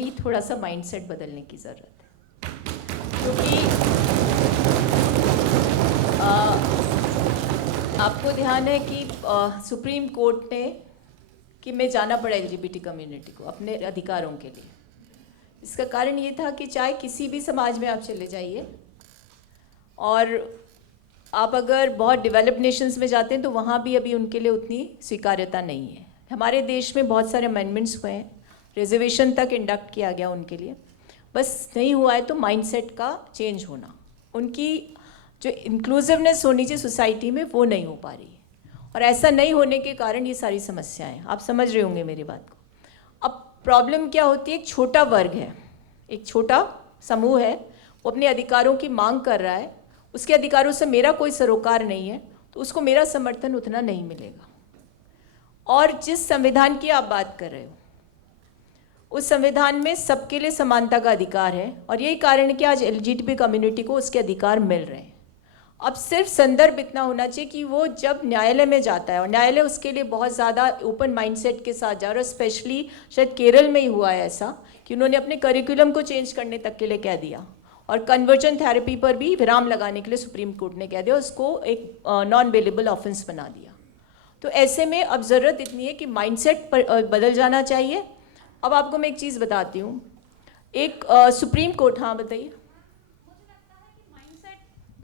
ही थोड़ा सा माइंडसेट बदलने की ज़रूरत है, क्योंकि आपको ध्यान है कि सुप्रीम कोर्ट ने कि मैं जाना पड़ा LGBT कम्युनिटी को अपने अधिकारों के लिए। इसका कारण ये था कि चाहे किसी भी समाज में आप चले जाइए, और आप अगर बहुत डेवलप्ड नेशंस में जाते हैं तो वहाँ भी अभी उनके लिए उतनी स्वीकार्यता नहीं है। हमारे देश में बहुत सारे अमेंडमेंट्स हुए हैं, रिजर्वेशन तक इंडक्ट किया गया उनके लिए, बस नहीं हुआ है तो माइंडसेट का चेंज होना, उनकी जो इंक्लूसिवनेस होनी चाहिए सोसाइटी में वो नहीं हो पा रही है, और ऐसा नहीं होने के कारण ये सारी समस्याएं, आप समझ रहे होंगे मेरी बात को। अब प्रॉब्लम क्या होती है, एक छोटा वर्ग है, एक छोटा समूह है, वो अपने अधिकारों की मांग कर रहा है, उसके अधिकारों से मेरा कोई सरोकार नहीं है, तो उसको मेरा समर्थन उतना नहीं मिलेगा। और जिस संविधान की आप बात कर रहे हो उस संविधान में सबके लिए समानता का अधिकार है, और यही कारण है कि आज LGBT कम्युनिटी को उसके अधिकार मिल रहे हैं। अब सिर्फ संदर्भ इतना होना चाहिए कि वो जब न्यायालय में जाता है, और न्यायालय उसके लिए बहुत ज़्यादा ओपन माइंडसेट के साथ जा रहा है, स्पेशली शायद केरल में ही हुआ है ऐसा कि उन्होंने अपने करिकुलम को चेंज करने तक के लिए कह दिया, और कन्वर्जन थेरेपी पर भी विराम लगाने के लिए सुप्रीम कोर्ट ने कह दिया, उसको एक नॉन बेलेबल ऑफेंस बना दिया। तो ऐसे में अब ज़रूरत इतनी है कि माइंडसेट पर बदल जाना चाहिए। अब आपको मैं एक चीज़ बताती हूँ, एक सुप्रीम कोर्ट, हाँ बताइए।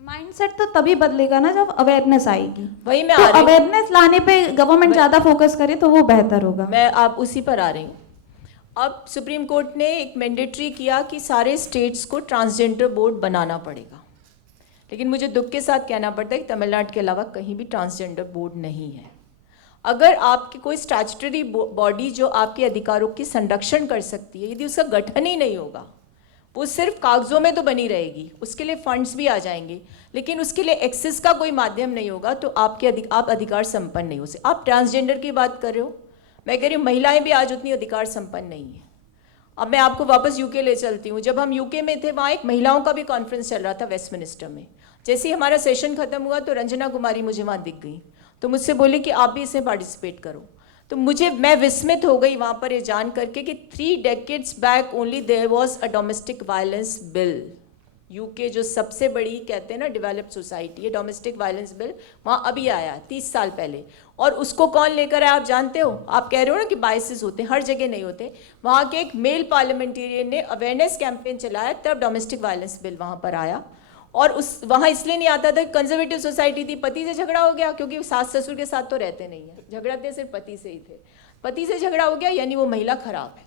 माइंडसेट तो तभी बदलेगा ना जब अवेयरनेस आएगी। वही मैं तो आ रही हूँ, अवेयरनेस लाने पे गवर्नमेंट ज़्यादा फोकस करे तो वो बेहतर होगा। मैं आप उसी पर आ रही हूँ। अब सुप्रीम कोर्ट ने एक मैंडेटरी किया कि सारे स्टेट्स को ट्रांसजेंडर बोर्ड बनाना पड़ेगा, लेकिन मुझे दुख के साथ कहना पड़ता है कि तमिलनाडु के अलावा कहीं भी ट्रांसजेंडर बोर्ड नहीं है। अगर आपकी कोई स्टैट्यूटरी बॉडी जो आपके अधिकारों की संरक्षण कर सकती है, यदि उसका गठन ही नहीं होगा, वो सिर्फ कागजों में तो बनी रहेगी, उसके लिए फंड्स भी आ जाएंगे, लेकिन उसके लिए एक्सेस का कोई माध्यम नहीं होगा, तो आप अधिकार संपन्न नहीं हो सकते। आप ट्रांसजेंडर की बात कर रहे हो, मैं कह रही हूँ महिलाएं भी आज उतनी अधिकार संपन्न नहीं है। अब मैं आपको वापस यूके ले चलती हूँ। जब हम यूके में थे, वहाँ एक महिलाओं का भी कॉन्फ्रेंस चल रहा था वेस्टमिनिस्टर में। जैसे ही हमारा सेशन खत्म हुआ तो रंजना कुमारी मुझे वहाँ दिख गई, तो मुझसे बोली कि आप भी इसमें पार्टिसिपेट करो। तो मैं विस्मित हो गई वहाँ पर ये जान करके कि 3 decades back only there was a domestic violence bill. UK जो सबसे बड़ी कहते हैं ना डेवलप्ड सोसाइटी है, डोमेस्टिक वायलेंस बिल वहाँ अभी आया 30 साल पहले। और उसको कौन लेकर आया आप जानते हो? आप कह रहे हो ना कि बाइसेस होते हैं, हर जगह नहीं होते। वहाँ के एक मेल पार्लियामेंटेरियन ने अवेयरनेस कैंपेन चलाया, तब डोमेस्टिक वायलेंस बिल वहाँ पर आया। और वहाँ इसलिए नहीं आता था, कंजर्वेटिव सोसाइटी थी, पति से झगड़ा हो गया, क्योंकि सास ससुर के साथ तो रहते नहीं है, झगड़ाते सिर्फ पति से ही थे। पति से झगड़ा हो गया यानी वो महिला खराब है।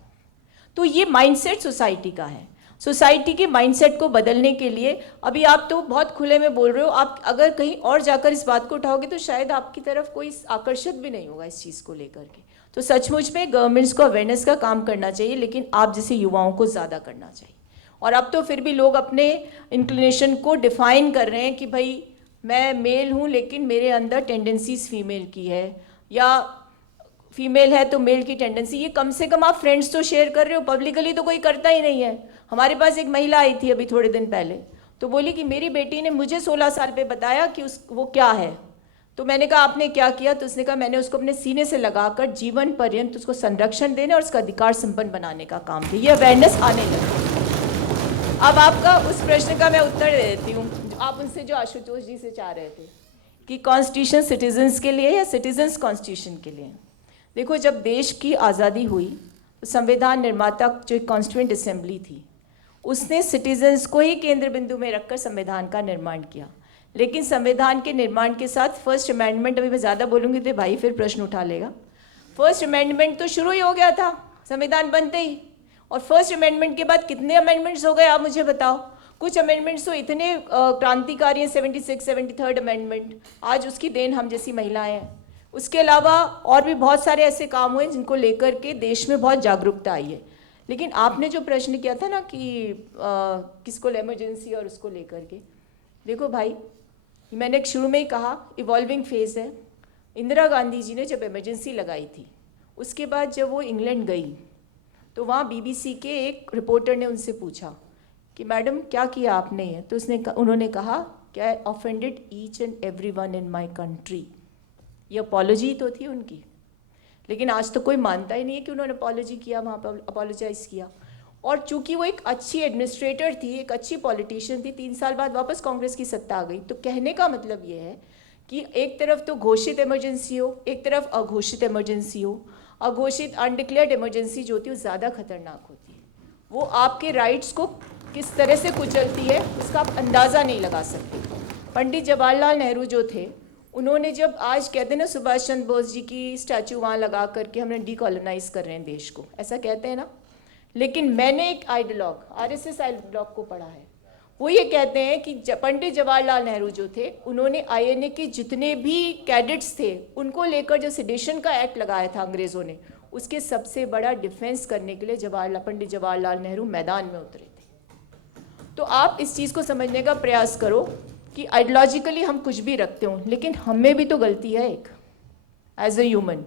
तो ये माइंडसेट सोसाइटी का है। सोसाइटी के माइंडसेट को बदलने के लिए अभी आप तो बहुत खुले में बोल रहे हो, आप अगर कहीं और जाकर इस बात को उठाओगे तो शायद आपकी तरफ कोई आकर्षित भी नहीं होगा इस चीज़ को लेकर के। तो सचमुच में गवर्नमेंट्स को अवेयरनेस का काम करना चाहिए, लेकिन आप जैसे युवाओं को ज़्यादा करना चाहिए। और अब तो फिर भी लोग अपने इंक्लिनेशन को डिफाइन कर रहे हैं कि भाई मैं मेल हूँ लेकिन मेरे अंदर टेंडेंसीज फीमेल की है, या फीमेल है तो मेल की टेंडेंसी। ये कम से कम आप फ्रेंड्स तो शेयर कर रहे हो, पब्लिकली तो कोई करता ही नहीं है। हमारे पास एक महिला आई थी अभी थोड़े दिन पहले, तो बोली कि मेरी बेटी ने मुझे 16 साल पे बताया कि वो क्या है। तो मैंने कहा आपने क्या किया? तो उसने कहा मैंने उसको अपने सीने से लगाकर जीवन पर्यंत उसको संरक्षण देने और उसका अधिकार संपन्न बनाने का काम किया। ये अवेयरनेस आने लगी। अब आपका उस प्रश्न का मैं उत्तर दे देती हूँ, आप उनसे जो आशुतोष जी से चाह रहे थे कि कॉन्स्टिट्यूशन सिटीजन्स के लिए या सिटीजन्स कॉन्स्टिट्यूशन के लिए। देखो, जब देश की आज़ादी हुई तो संविधान निर्माता जो कॉन्स्टिट्यूएंट असेंबली थी उसने सिटीजन्स को ही केंद्र बिंदु में रखकर संविधान का निर्माण किया। लेकिन संविधान के निर्माण के साथ फर्स्ट अमेंडमेंट, अभी मैं ज़्यादा बोलूँगी तो भाई फिर प्रश्न उठा लेगा, फर्स्ट अमेंडमेंट तो शुरू ही हो गया था संविधान बनते ही। और फर्स्ट अमेंडमेंट के बाद कितने अमेंडमेंट्स हो गए आप मुझे बताओ? कुछ अमेंडमेंट्स तो इतने क्रांतिकारी हैं, 76, 73rd अमेंडमेंट, आज उसकी देन हम जैसी महिलाएं हैं। उसके अलावा और भी बहुत सारे ऐसे काम हुए जिनको लेकर के देश में बहुत जागरूकता आई है। लेकिन आपने जो प्रश्न किया था ना कि किसको इमरजेंसी और उसको लेकर के, देखो भाई, मैंने शुरू में ही कहा इवॉल्विंग फेज़ है। इंदिरा गांधी जी ने जब इमरजेंसी लगाई थी, उसके बाद जब वो इंग्लैंड गई तो वहाँ BBC के एक रिपोर्टर ने उनसे पूछा कि मैडम क्या किया आपने? तो उन्होंने कहा कि I offended each and every one in my country. ये अपॉलोजी तो थी उनकी, लेकिन आज तो कोई मानता ही नहीं है कि उन्होंने अपॉलोजी किया, वहाँ पर अपॉलोजाइज़ किया। और चूंकि वो एक अच्छी एडमिनिस्ट्रेटर थी, एक अच्छी पॉलिटिशियन थी, 3 साल बाद वापस कांग्रेस की सत्ता आ गई। तो कहने का मतलब ये है कि एक तरफ तो घोषित इमरजेंसी हो, एक तरफ अघोषित इमरजेंसी हो। अघोषित अनडिक्लेयर्ड इमरजेंसी जो होती है वो ज़्यादा खतरनाक होती है। वो आपके राइट्स को किस तरह से कुचलती है उसका आप अंदाज़ा नहीं लगा सकते। पंडित जवाहरलाल नेहरू जो थे, उन्होंने जब आज कहते हैं ना सुभाष चंद्र बोस जी की स्टैचू वहाँ लगा करके हमने डीकॉलोनाइज कर रहे हैं देश को, ऐसा कहते हैं ना। लेकिन मैंने एक आइडियलॉग, आरएसएस आइडियलॉग को पढ़ा है, वो ये कहते हैं कि पंडित जवाहरलाल नेहरू जो थे, उन्होंने आईएनए के जितने भी कैडेट्स थे उनको लेकर जो सेडिशन का एक्ट लगाया था अंग्रेज़ों ने, उसके सबसे बड़ा डिफेंस करने के लिए पंडित जवाहरलाल नेहरू मैदान में उतरे थे। तो आप इस चीज़ को समझने का प्रयास करो कि आइडियोलॉजिकली हम कुछ भी रखते हों, लेकिन हमें भी तो गलती है एक, एज ए ह्यूमन।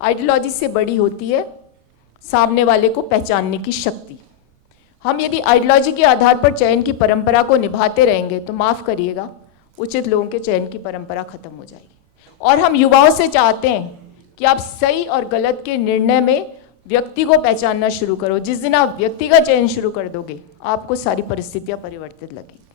आइडियोलॉजी से बड़ी होती है सामने वाले को पहचानने की शक्ति। हम यदि आइडियोलॉजी के आधार पर चयन की परंपरा को निभाते रहेंगे तो माफ़ करिएगा, उचित लोगों के चयन की परंपरा खत्म हो जाएगी। और हम युवाओं से चाहते हैं कि आप सही और गलत के निर्णय में व्यक्ति को पहचानना शुरू करो। जिस दिन आप व्यक्ति का चयन शुरू कर दोगे, आपको सारी परिस्थितियां परिवर्तित लगेगी।